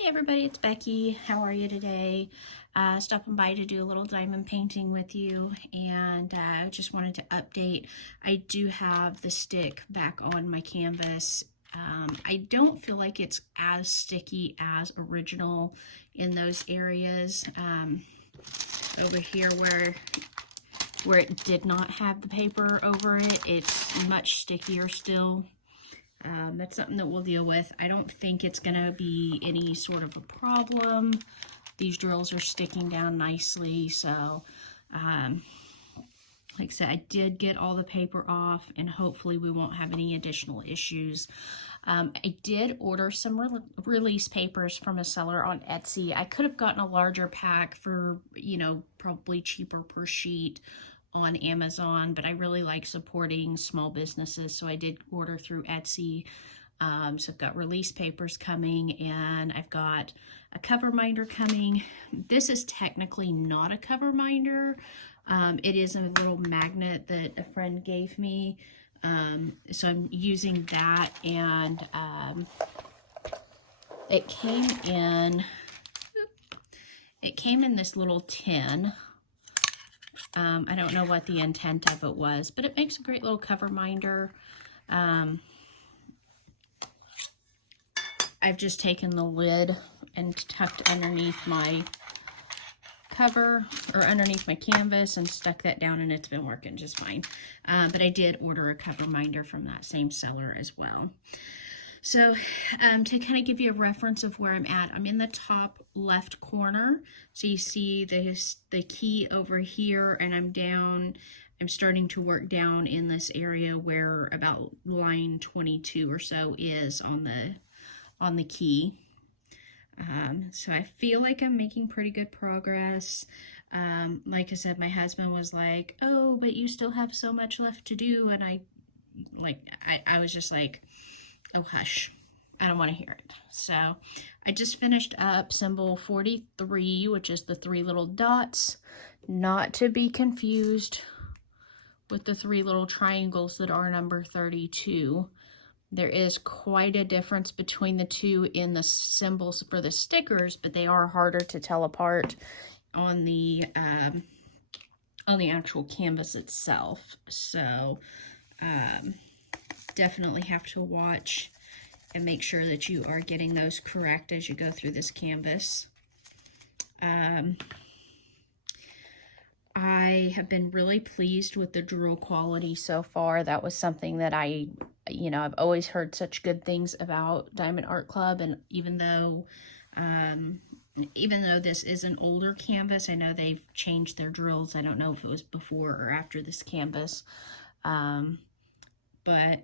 Hey everybody, it's Becky. How are you today? Stopping by to do a little diamond painting with you, and I just wanted to update. I do have the stick back on my canvas. I don't feel like it's as sticky as original in those areas. Over here where it did not have the paper over it, it's much stickier still. That's something that we'll deal with. I don't think it's going to be any sort of a problem. These drills are sticking down nicely, so like I said, I did get all the paper off, and hopefully we won't have any additional issues. I did order some release papers from a seller on Etsy. I could have gotten a larger pack for, probably cheaper per sheet on Amazon, but I really like supporting small businesses, so I did order through Etsy. So I've got release papers coming, and I've got a cover minder coming. This is technically not a cover minder. It is a little magnet that a friend gave me. So I'm using that, and it came in this little tin. I don't know what the intent of it was, but it makes a great little cover minder. I've just taken the lid and tucked underneath my cover, or underneath my canvas, and stuck that down, and it's been working just fine. But I did order a cover minder from that same seller as well. So to kind of give you a reference of where I'm at, I'm in the top left corner. So you see the key over here, and I'm starting to work down in this area where about line 22 or so is on the key. So I feel like I'm making pretty good progress. Like I said, my husband was like, "Oh, but you still have so much left to do," and I was just like, "Oh, hush, I don't want to hear it." So I just finished up symbol 43, which is the 3 little dots, not to be confused with the 3 little triangles that are number 32. There is quite a difference between the two in the symbols for the stickers, but they are harder to tell apart on the actual canvas itself. So definitely have to watch and make sure that you are getting those correct as you go through this canvas. I have been really pleased with the drill quality so far. That was something that I've always heard such good things about Diamond Art Club, and even though this is an older canvas, I know they've changed their drills. I don't know if it was before or after this canvas, but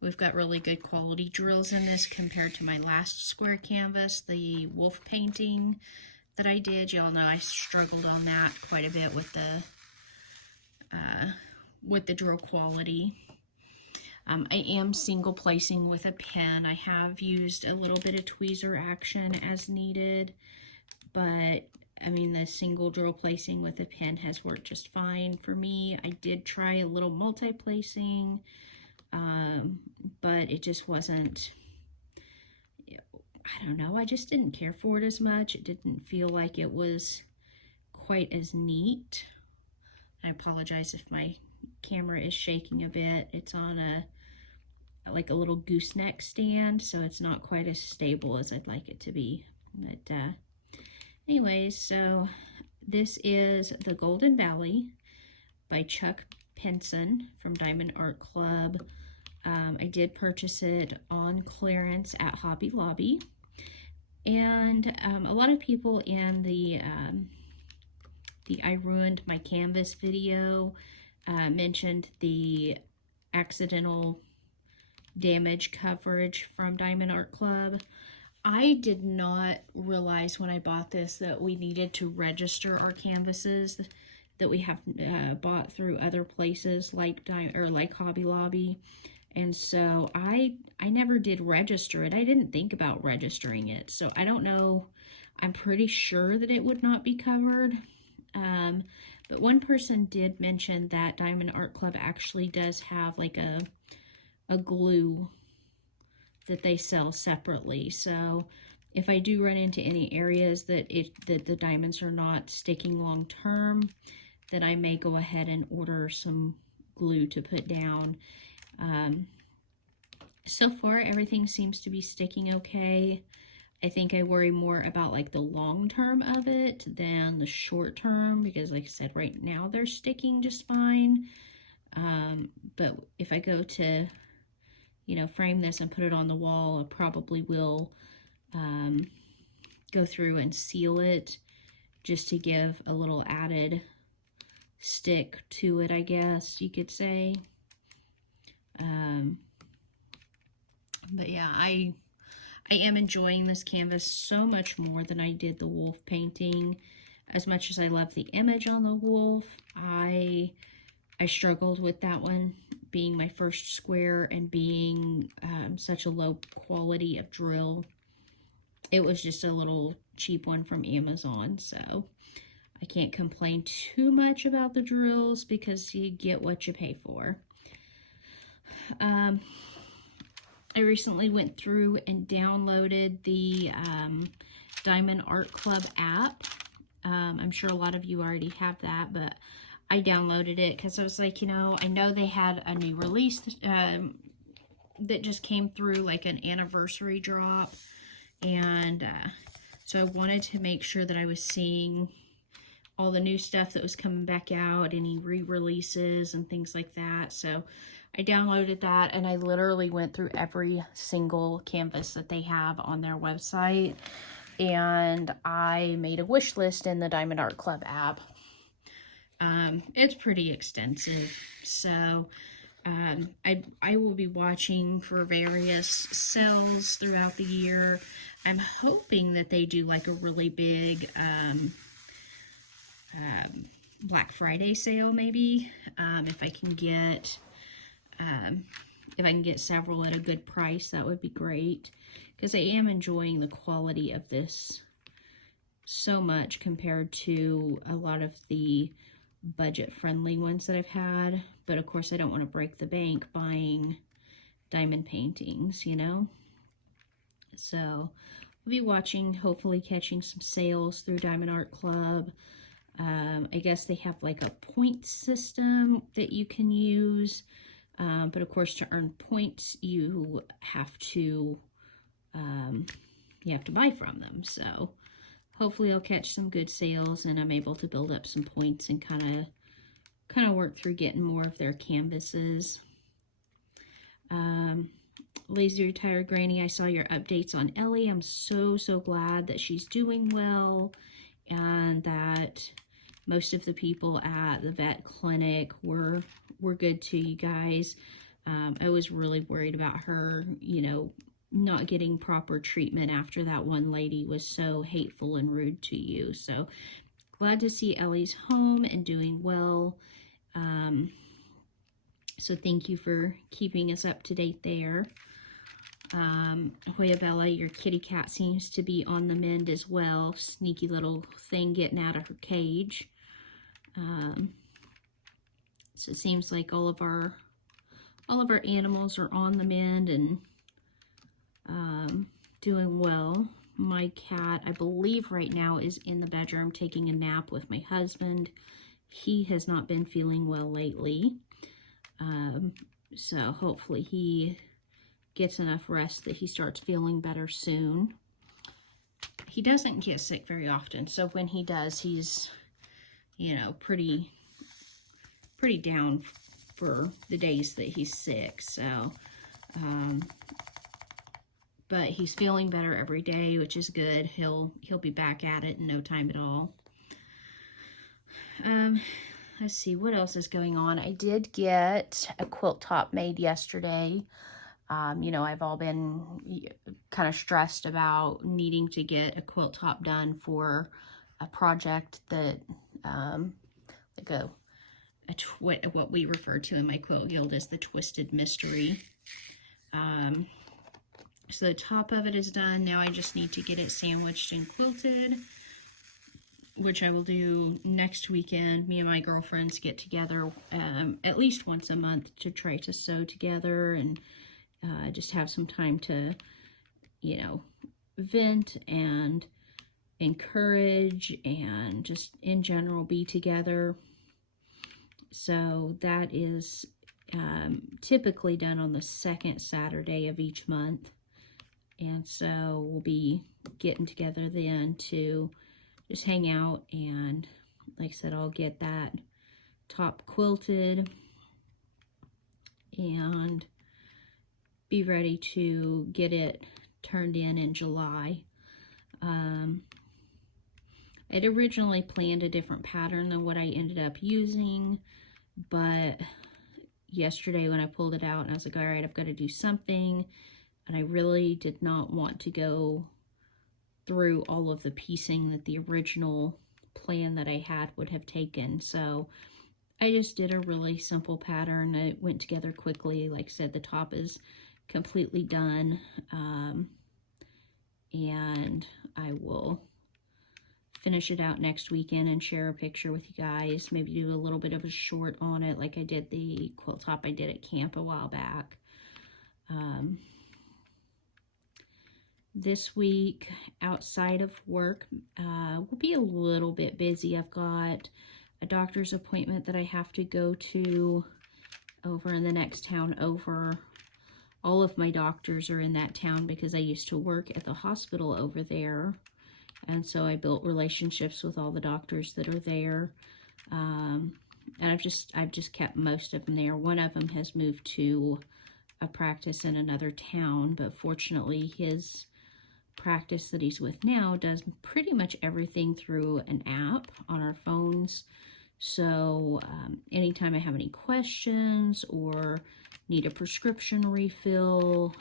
we've got really good quality drills in this compared to my last square canvas, the wolf painting that I did. Y'all know I struggled on that quite a bit with the drill quality. I am single placing with a pen. I have used a little bit of tweezer action as needed, but I mean, the single drill placing with a pen has worked just fine for me. I did try a little multi-placing, but it just wasn't, I don't know, I just didn't care for it as much. It didn't feel like it was quite as neat. I apologize if my camera is shaking a bit. It's on a little gooseneck stand, so it's not quite as stable as I'd like it to be. But anyways, so this is The Golden Valley by Chuck Pinson from Diamond Art Club. I did purchase it on clearance at Hobby Lobby, and a lot of people in the I Ruined My Canvas video mentioned the accidental damage coverage from Diamond Art Club. I did not realize when I bought this that we needed to register our canvases that we have bought through other places like Hobby Lobby, and so I never did register it. I didn't think about registering it, so I don't know. I'm pretty sure that it would not be covered. But one person did mention that Diamond Art Club actually does have like a glue that they sell separately. So if I do run into any areas that the diamonds are not sticking long term, then I may go ahead and order some glue to put down. So far, everything seems to be sticking okay. I think I worry more about like the long term of it than the short term, because like I said, right now they're sticking just fine. But if I go to, you know, frame this and put it on the wall, I probably will go through and seal it just to give a little added stick to it, I guess you could say. But yeah, I am enjoying this canvas so much more than I did the wolf painting. As much as I love the image on the wolf, I struggled with that one being my first square and being such a low quality of drill. It was just a little cheap one from Amazon, so I can't complain too much about the drills because you get what you pay for. I recently went through and downloaded the Diamond Art Club app. I'm sure a lot of you already have that, but I downloaded it because I was like, you know they had a new release that just came through, like an anniversary drop, and so I wanted to make sure that I was seeing all the new stuff that was coming back out, any re-releases and things like that. So I downloaded that, and I literally went through every single canvas that they have on their website, and I made a wish list in the Diamond Art Club app. It's pretty extensive, so I will be watching for various sales throughout the year. I'm hoping that they do like a really big Black Friday sale, maybe, if I can get several at a good price. That would be great, because I am enjoying the quality of this so much compared to a lot of the budget-friendly ones that I've had. But of course, I don't want to break the bank buying diamond paintings, you know? So we'll be watching, hopefully catching some sales through Diamond Art Club. I guess they have like a point system that you can use. But of course, to earn points, you have to buy from them. So hopefully I'll catch some good sales and I'm able to build up some points and kind of work through getting more of their canvases. Lazy Retired Granny, I saw your updates on Ellie. I'm so glad that she's doing well and that most of the people at the vet clinic were good to you guys. I was really worried about her, not getting proper treatment after that one lady was so hateful and rude to you. So glad to see Ellie's home and doing well. So thank you for keeping us up to date there. Hoyabella, your kitty cat seems to be on the mend as well. Sneaky little thing getting out of her cage. So it seems like all of our animals are on the mend and doing well. My cat, I believe right now, is in the bedroom taking a nap with my husband. He has not been feeling well lately. So hopefully he gets enough rest that he starts feeling better soon. He doesn't get sick very often, so when he does, he's, pretty down for the days that he's sick. So, but he's feeling better every day, which is good. He'll be back at it in no time at all. Let's see, what else is going on? I did get a quilt top made yesterday. I've all been kind of stressed about needing to get a quilt top done for a project that, what we refer to in my quilt guild as the Twisted Mystery. So the top of it is done. Now I just need to get it sandwiched and quilted, which I will do next weekend. Me and my girlfriends get together at least once a month to try to sew together and just have some time to, you know, vent and encourage and just in general be together. So that is typically done on the second Saturday of each month. And so we'll be getting together then to just hang out, and like I said, I'll get that top quilted and be ready to get it turned in July. I'd originally planned a different pattern than what I ended up using, but yesterday when I pulled it out and I was like, all right, I've got to do something, and I really did not want to go through all of the piecing that the original plan that I had would have taken. So I just did a really simple pattern. It went together quickly. Like I said, the top is completely done, and I will finish it out next weekend and share a picture with you guys. Maybe do a little bit of a short on it like I did the quilt top I did at camp a while back. This week outside of work will be a little bit busy. I've got a doctor's appointment that I have to go to over in the next town over. All of my doctors are in that town because I used to work at the hospital over there. And so I built relationships with all the doctors that are there. And I've just kept most of them there. One of them has moved to a practice in another town, but fortunately his practice that he's with now does pretty much everything through an app on our phones. So anytime I have any questions or need a prescription refill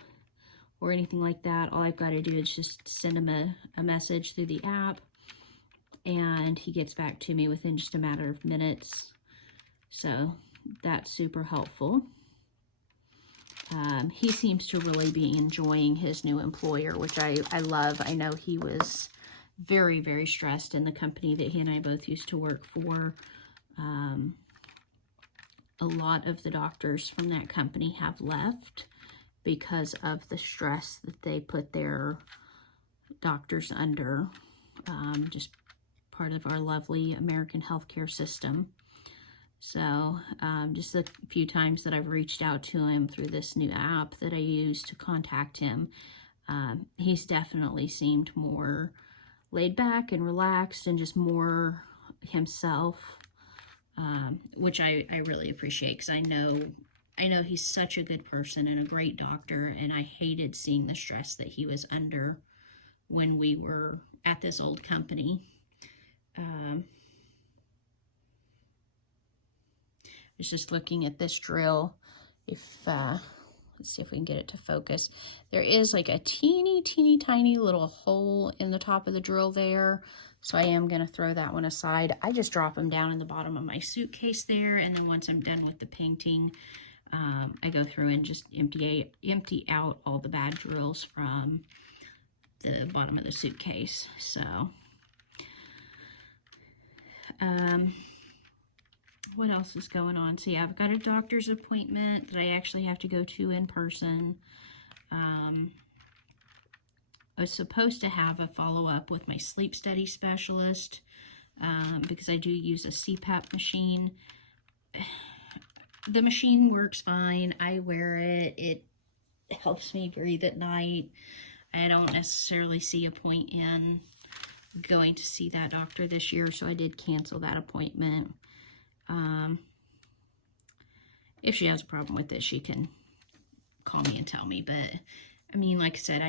or anything like that, all I've got to do is just send him a message through the app, and he gets back to me within just a matter of minutes. So that's super helpful. He seems to really be enjoying his new employer, which I love. I know he was very, very stressed in the company that he and I both used to work for. A lot of the doctors from that company have left because of the stress that they put their doctors under, just part of our lovely American healthcare system. So just a few times that I've reached out to him through this new app that I use to contact him, he's definitely seemed more laid back and relaxed and just more himself, which I really appreciate, because I know he's such a good person and a great doctor, and I hated seeing the stress that he was under when we were at this old company. I was just looking at this drill. Let's see if we can get it to focus. There is like a teeny tiny little hole in the top of the drill there. So I am going to throw that one aside. I just drop them down in the bottom of my suitcase there. And then once I'm done with the painting, I go through and just empty out all the bad drills from the bottom of the suitcase. So, what else is going on? So yeah, I've got a doctor's appointment that I actually have to go to in person. I was supposed to have a follow-up with my sleep study specialist because I do use a CPAP machine. The machine works fine. I wear it. It helps me breathe at night. I don't necessarily see a point in going to see that doctor this year, so I did cancel that appointment. If she has a problem with it, she can call me and tell me. But I mean, like I said,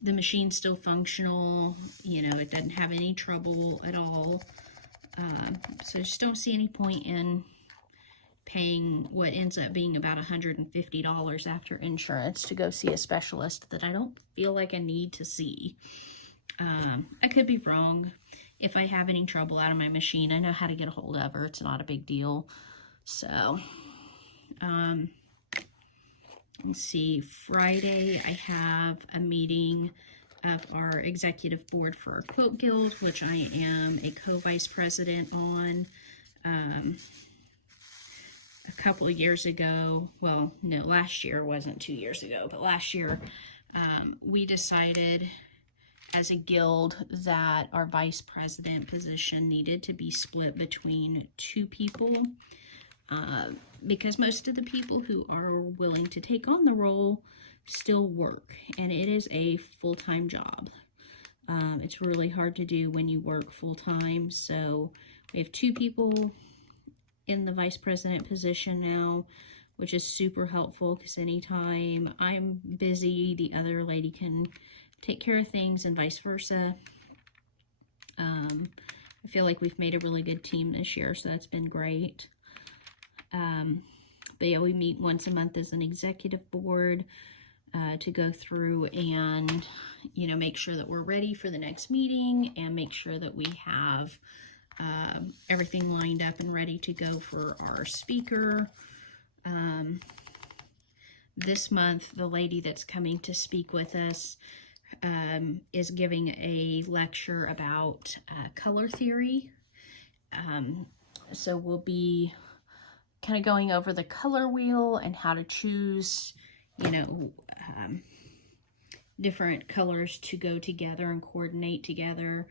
the machine's still functional. You know, it doesn't have any trouble at all. So I just don't see any point in paying what ends up being about $150 after insurance to go see a specialist that I don't feel like I need to see. I could be wrong. If I have any trouble out of my machine, I know how to get a hold of her. It's not a big deal. So, let's see. Friday, I have a meeting of our executive board for our Quilt Guild, which I am a co-vice president on. a couple of years ago, well, no, last year wasn't 2 years ago, but last year we decided as a guild that our vice president position needed to be split between 2 people, because most of the people who are willing to take on the role still work, and it is a full-time job. It's really hard to do when you work full-time, so we have 2 people in the vice president position now, which is super helpful because anytime I'm busy, the other lady can take care of things and vice versa. I feel like we've made a really good team this year, so that's been great. But yeah, we meet once a month as an executive board to go through and, you know, make sure that we're ready for the next meeting and make sure that we have everything lined up and ready to go for our speaker. This month, the lady that's coming to speak with us is giving a lecture about color theory. So we'll be kind of going over the color wheel and how to choose, you know, different colors to go together and coordinate together.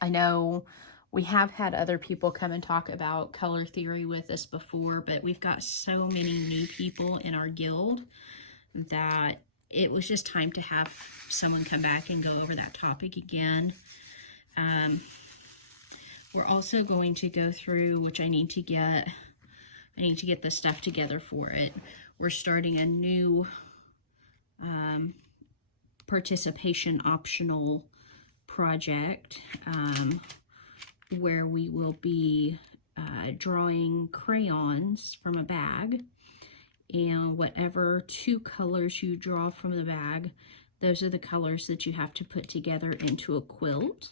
I know we have had other people come and talk about color theory with us before, but we've got so many new people in our guild that it was just time to have someone come back and go over that topic again. We're also going to go through, which I need to get the stuff together for it. We're starting a new participation optional project where we will be drawing crayons from a bag, and whatever 2 colors you draw from the bag, those are the colors that you have to put together into a quilt.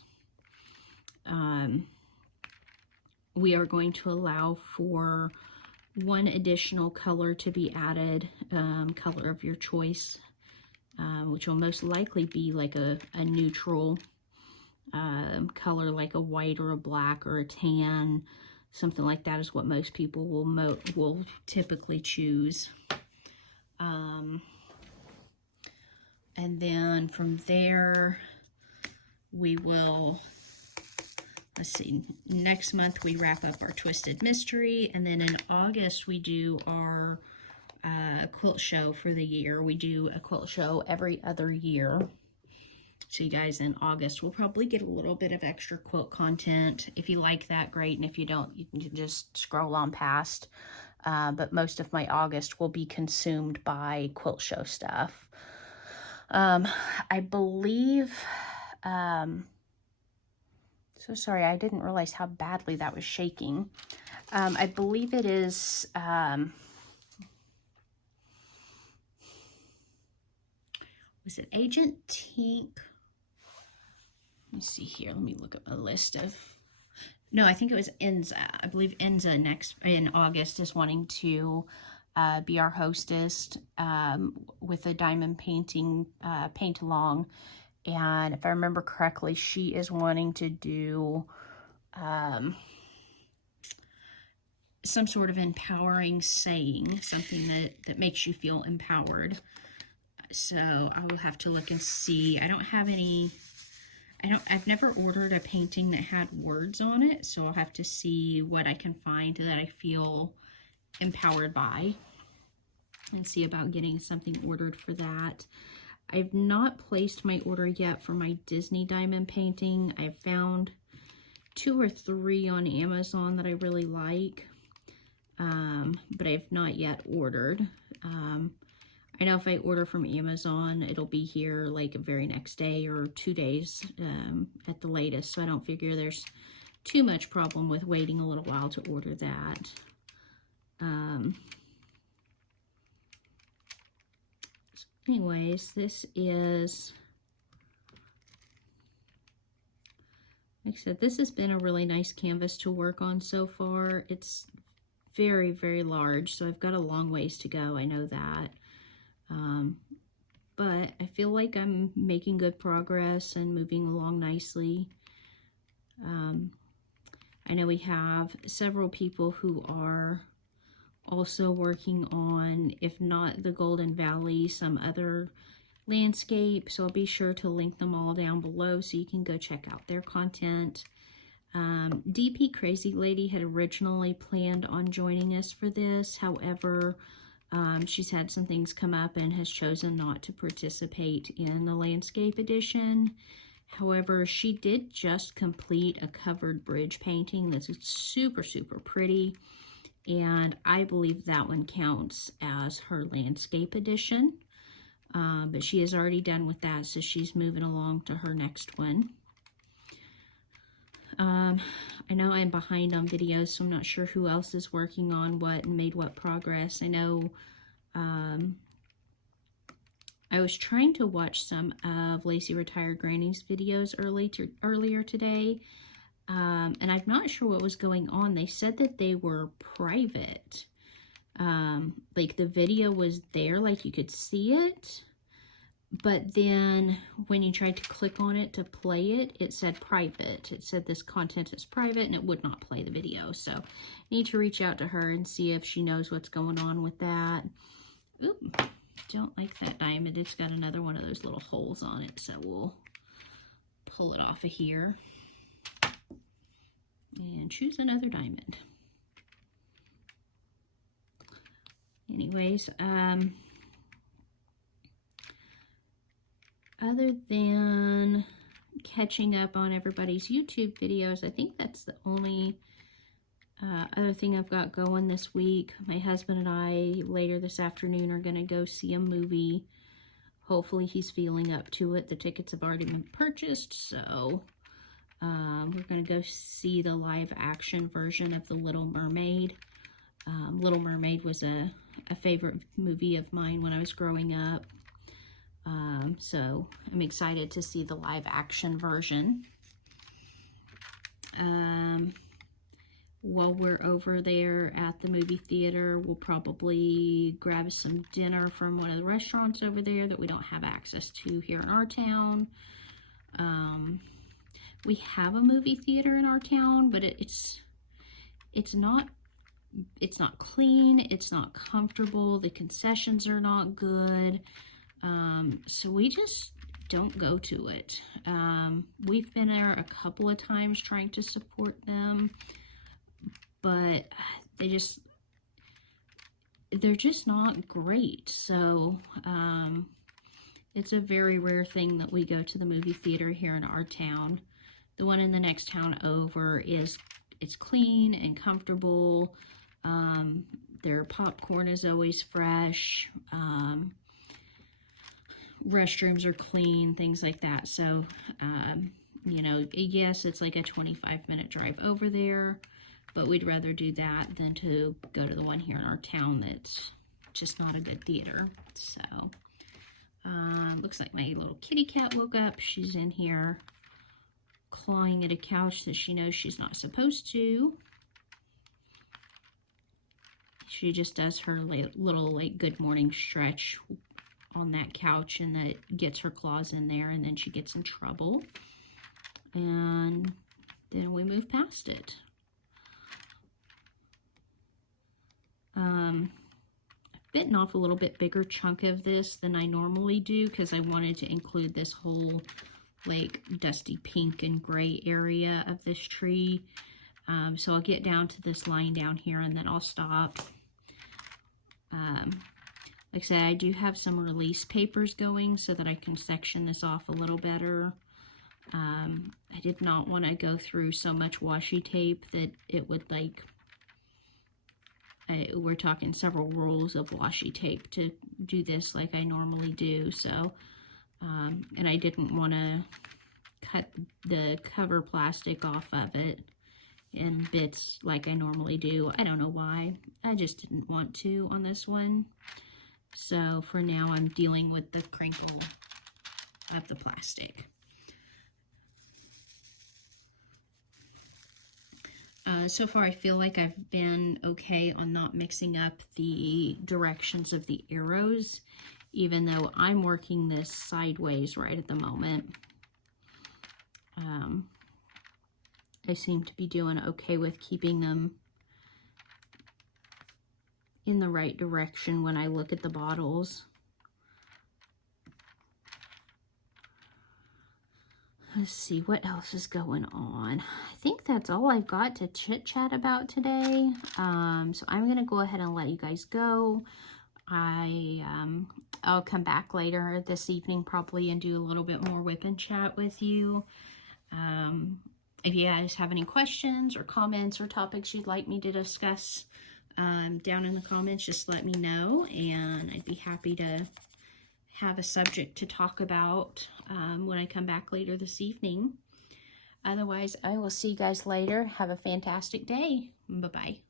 We are going to allow for 1 additional color to be added, color of your choice, which will most likely be like a neutral color, like a white or a black or a tan. Something like that is what most people will typically choose. And then from there, we will, let's see, next month we wrap up our Twisted Mystery, and then in August we do our quilt show for the year. We do a quilt show every other year. So you guys, in August, we'll probably get a little bit of extra quilt content. If you like that, great. And if you don't, you can just scroll on past. But most of my August will be consumed by quilt show stuff. I believe, so sorry, I didn't realize how badly that was shaking. I believe it is, was it Agent Tink? Let me see here. Let me look at my list of, no, I think it was Enza. I believe Enza next in August is wanting to be our hostess with a diamond painting paint along. And if I remember correctly, she is wanting to do some sort of empowering saying, something that makes you feel empowered. So I will have to look and see. I don't have any, I've never ordered a painting that had words on it, so I'll have to see what I can find that I feel empowered by and see about getting something ordered for that. I've not placed my order yet for my Disney diamond painting. I've found 2 or 3 on Amazon that I really like, but I've not yet ordered. I know if I order from Amazon, it'll be here like the very next day or 2 days at the latest, so I don't figure there's too much problem with waiting a little while to order that. So anyways, this is, like I said, this has been a really nice canvas to work on so far. It's very, very large, so I've got a long ways to go, I know that. But I feel like I'm making good progress and moving along nicely. I know we have several people who are also working on, if not the Golden Valley, some other landscape. So I'll be sure to link them all down below so you can go check out their content. DP Crazy Lady had originally planned on joining us for this. However, she's had some things come up and has chosen not to participate in the landscape edition. However, she did just complete a covered bridge painting that's super, super pretty. And I believe that one counts as her landscape edition. But she is already done with that, so she's moving along to her next one. I know I'm behind on videos, so I'm not sure who else is working on what and made what progress. I know I was trying to watch some of Lacey Retired Granny's videos earlier today, and I'm not sure what was going on. They said that they were private. Like the video was there, like you could see it, but then when you tried to click on it to play it, it said private. It said this content is private and it would not play the video. So I need to reach out to her and see if she knows what's going on with that. Oop, don't like that diamond. It's got another one of those little holes on it. So we'll pull it off of here and choose another diamond. Anyways, other than catching up on everybody's YouTube videos, I think that's the only other thing I've got going this week. My husband and I later this afternoon are going to go see a movie. Hopefully he's feeling up to it. The tickets have already been purchased, so we're going to go see the live action version of The Little Mermaid. Little Mermaid was a favorite movie of mine when I was growing up. So I'm excited to see the live action version. While we're over there at the movie theater, we'll probably grab some dinner from one of the restaurants over there that we don't have access to here in our town. We have a movie theater in our town, but it's not clean, it's not comfortable, the concessions are not good. So we just don't go to it. We've been there a couple of times trying to support them, but they're just not great. So it's a very rare thing that we go to the movie theater here in our town. The one in the next town over it's clean and comfortable. Their popcorn is always fresh. Restrooms are clean, things like that. So, you know, yes, it's like a 25-minute drive over there, but we'd rather do that than to go to the one here in our town that's just not a good theater. So, looks like my little kitty cat woke up. She's in here clawing at a couch that she knows she's not supposed to. She just does her little like good morning stretch on that couch, and that gets her claws in there, and then she gets in trouble, and then we move past it. I've bitten off a little bit bigger chunk of this than I normally do because I wanted to include this whole like dusty pink and gray area of this tree. So I'll get down to this line down here and then I'll stop. Like I said, I do have some release papers going so that I can section this off a little better. I did not want to go through so much washi tape that it would like, we're talking several rolls of washi tape to do this like I normally do. So, and I didn't want to cut the cover plastic off of it in bits like I normally do. I don't know why. I just didn't want to on this one. So for now, I'm dealing with the crinkle of the plastic. So far, I feel like I've been okay on not mixing up the directions of the arrows, even though I'm working this sideways right at the moment. I seem to be doing okay with keeping them in the right direction when I look at the bottles. Let's see what else is going on. I think that's all I've got to chit chat about today. So I'm gonna go ahead and let you guys go. I'll come back later this evening probably and do a little bit more whip and chat with you. If you guys have any questions or comments or topics you'd like me to discuss down in the comments, just let me know, and I'd be happy to have a subject to talk about when I come back later this evening. Otherwise, I will see you guys later. Have a fantastic day. Bye-bye.